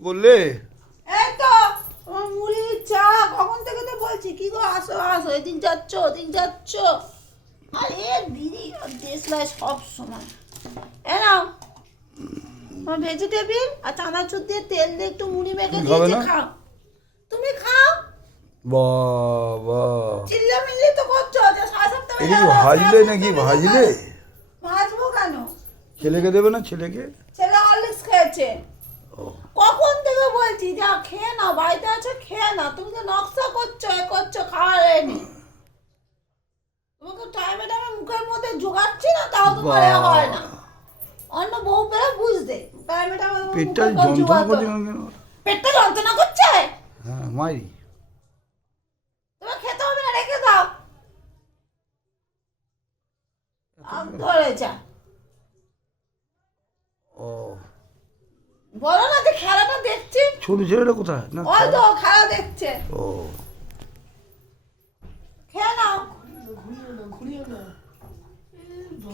করলে? এই তো আমার মুড়ি চা কখন থেকে তো বলছি কি গো আসো আসো এদিক যাচ্ছ ওদিক যাচ্ছ আরে দিদি আর দেশলাই সব সময় এ নাও আমার ভেজিটেবিল আর চানাচুর দিয়ে তেল দিয়ে একটু মুড়ি মেখে তুমি খাবে দিয়েছি না? খাও তুমি খাও বাবা, চিল্লামিল্লি তো করছো যে সাড়ে সাতটা এটা বেজে কি গেল, ভাজলে সাড়ে নাকি? সাতটা বেজে ভাজলে? গেল। ভাজবো কেন? ছেলেকে দেবে না? ছেলেকে? ছেলে হরলিক্স খেয়েছে। ও, কখন থেকে বলছি যা খেয়ে না বাড়িতে আছে খেয়ে না তুমি তো নকশা করছো এ করছো খাওয়ার এনে তোমাকে টাইমে টাইমে মুখের মধ্যে জোগাচ্ছি না তাও তোমার এ হয় না অন্য বউ পেলে বুঝতে টাইমে টাইমে তোমার পেটটা মুখে কেউ যন্ত্রণা জোগাতো করছে না। কেন? পেটটা যন্ত্রণা করছে হ্যাঁ, মাইরি। তোমার খেতে হবে না রেখে দাও আম ধরে যা ও, বলো না যে খেলাটা দেখছি ছোট ছেলেটা কোথায়? না, ওই তো খেলা দেখছে ও